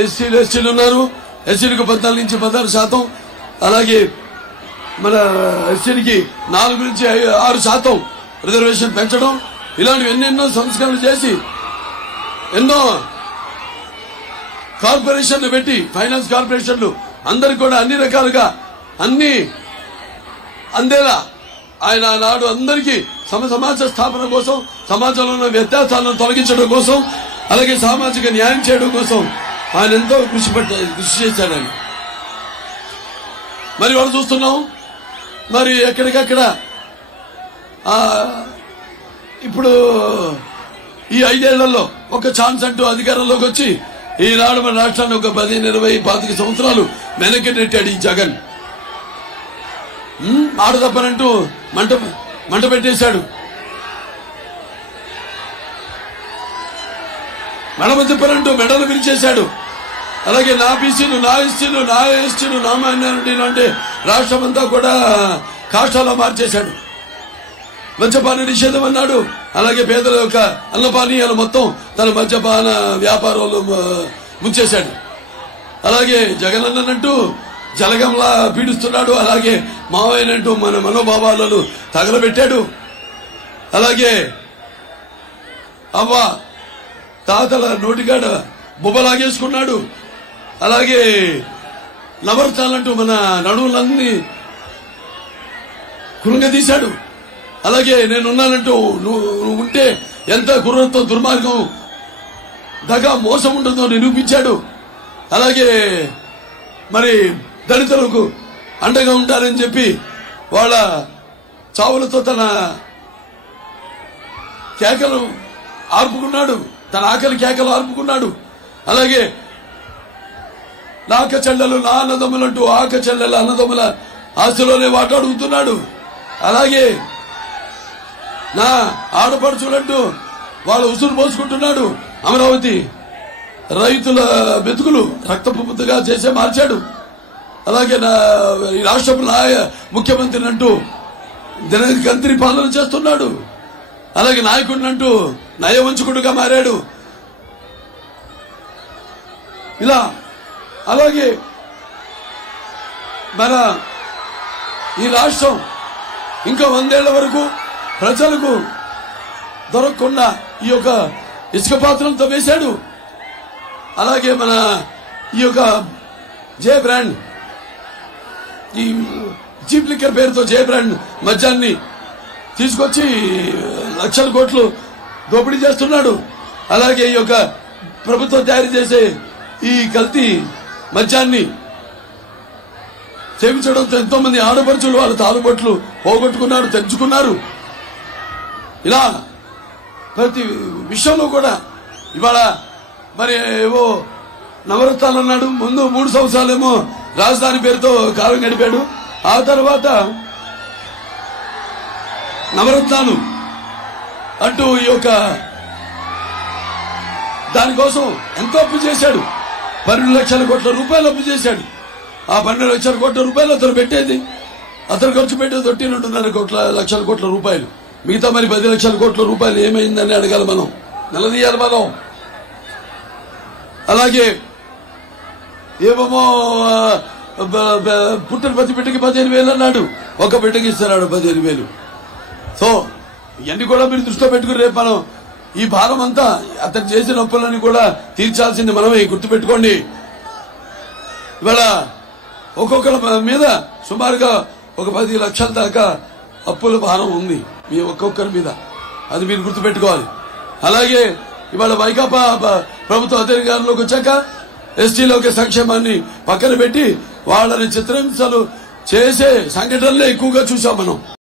ఎస్సీలు ఉన్నారు. ఎస్సీలకు 14 నుంచి 16%, అలాగే మన ఎస్సీలకి 4 నుంచి 6% రిజర్వేషన్ పెంచడం, ఇలాంటివి ఎన్నెన్నో సంస్కరణలు చేసి ఎన్నో కార్పొరేషన్లు పెట్టి, ఫైనాన్స్ కార్పొరేషన్లు అందరికి కూడా అన్ని రకాలుగా అన్ని అందేలా ఆయన నాడు అందరికీ సమాజ స్థాపన కోసం, సమాజంలో ఉన్న వ్యత్యాసాలను తొలగించడం కోసం, అలాగే సామాజిక న్యాయం చేయడం కోసం ఆయన ఎంతో కృషి చేశాడు ఆయన. మరి వాళ్ళు చూస్తున్నాం, మరి ఎక్కడికక్కడ ఇప్పుడు ఈ 5 ఏళ్లలో ఒక ఛాన్స్ అంటూ అధికారంలోకి వచ్చి ఈనాడు మన రాష్ట్రాన్ని ఒక 15, 20, 25 సంవత్సరాలు వెనక్కి నెట్టాడు ఈ జగన్. మాట తప్పనంటూ మంట పెట్టేశాడు. మడమ తిప్పనంటూ మెడలు విరిచేశాడు. అలాగే నా బీసీలు, నా ఎస్సీలు, నా ఎస్టీలు, నా మైనారిటీలు అంటే రాష్ట్రం అంతా కూడా కాష్టాలో మార్చేశాడు. మద్యపాన నిషేధం అన్నాడు. అలాగే పేదల యొక్క అన్నపానీయాలు మొత్తం తన మద్యపాన వ్యాపారంలో ముంచేశాడు. అలాగే జగన్ అన్నట్టు జలగంలా పీడిస్తున్నాడు. అలాగే మావయ్యనంటూ మన మనోభావాలను తగలబెట్టాడు. అలాగే అవ్వ తాతల నోటికాడ బుబ్బలాగేసుకున్నాడు. అలాగే నవరత్నాలంటూ మన నడువులన్నీ కృంగదీశాడు. అలాగే నేనున్నానంటూ నువ్వు ఉంటే ఎంత క్రూరత్వం, దుర్మార్గం, దగా, మోసం ఉంటుందో నిరూపించాడు. అలాగే మరి దళితులకు అండగా ఉంటారని చెప్పి వాళ్ళ చావులతో తన కేకలు ఆర్పుకున్నాడు, తన ఆకలి కేకలు ఆర్పుకున్నాడు. అలాగే నాక చెల్లెలు, నా అన్నదమ్ములంటూ ఆక చెల్లెల అన్నదమ్ముల ఆస్తిలోనే వాటాడుతున్నాడు. అలాగే నా ఆడపడుచులంటూ వాళ్ళు ఉసురు పోసుకుంటున్నాడు. అమరావతి రైతుల బతుకులు రక్తపు ముద్దగా చేసే మార్చాడు. అలాగే ఈ రాష్ట్ర ముఖ్యమంత్రిని అంటూ దినగంత్రి పాలన చేస్తున్నాడు. అలాగే నాయకుడిని అంటూ నయవంచకుడుగా మారాడు. ఇలా అలాగే మన ఈ రాష్ట్రం ఇంకా 100 ఏళ్ల వరకు ప్రజలకు దొరకకుండా ఈ యొక్క ఇసుక పాత్రలతో వేశాడు. అలాగే మన ఈ యొక్క జే బ్రాండ్, ఈ చీప్ లిక్కర్ పేరుతో జే బ్రాండ్ మద్యాన్ని తీసుకొచ్చి లక్షల కోట్లు దోపిడీ చేస్తున్నాడు. అలాగే ఈ యొక్క ప్రభుత్వం తయారు చేసే ఈ కల్తీ మద్యాన్ని సేవించడంతో ఎంతో మంది ఆడపడుచులు వాళ్ళ తాలుబొట్లు పోగొట్టుకున్నారు, తెంచుకున్నారు. ఇలా ప్రతి విషయంలో కూడా ఇవాళ మరి ఏవో నవరత్నాలు అన్నాడు. ముందు 3 సంవత్సరాలేమో రాజధాని పేరుతో కాలం గడిపాడు. ఆ తర్వాత నవరత్నాలు అంటూ ఈ యొక్క దానికోసం ఎంతో అప్పు చేశాడు. 12 లక్షల కోట్ల రూపాయలు అప్పు చేశాడు. ఆ 12 లక్షల కోట్ల రూపాయలు అతను పెట్టేది, అతను ఖర్చు పెట్టేది 1.5 లక్షల కోట్ల రూపాయలు. మిగతా మరి 10 లక్షల కోట్ల రూపాయలు ఏమైందని అడగాలి, మనం నిలదీయాలి మనం. అలాగే ఏమేమో పుట్టిన ప్రతి బిడ్డకి 15,000 అన్నాడు. ఒక బిడ్డకి ఇస్తున్నాడు 15,000. సో ఇవన్నీ కూడా మీరు దృష్టిలో పెట్టుకుని రేపు మనం ఈ భారం అంతా అతను చేసిన అప్పులని కూడా తీర్చాల్సింది మనమే, గుర్తుపెట్టుకోండి. ఇవాళ ఒక్కొక్కరి మీద సుమారుగా ఒక 10 లక్షల దాకా అప్పుల భారం ఉంది మీ ఒక్కొక్కరి మీద, అది మీరు గుర్తుపెట్టుకోవాలి. అలాగే ఇవాళ వైకాపా ప్రభుత్వ అధికారంలోకి వచ్చాక ఎస్టీలోకి సంక్షేమాన్ని పక్కన పెట్టి వాళ్ళని చిత్రహింసలు చేసే సంఘటనలే ఎక్కువగా చూసాం మనం.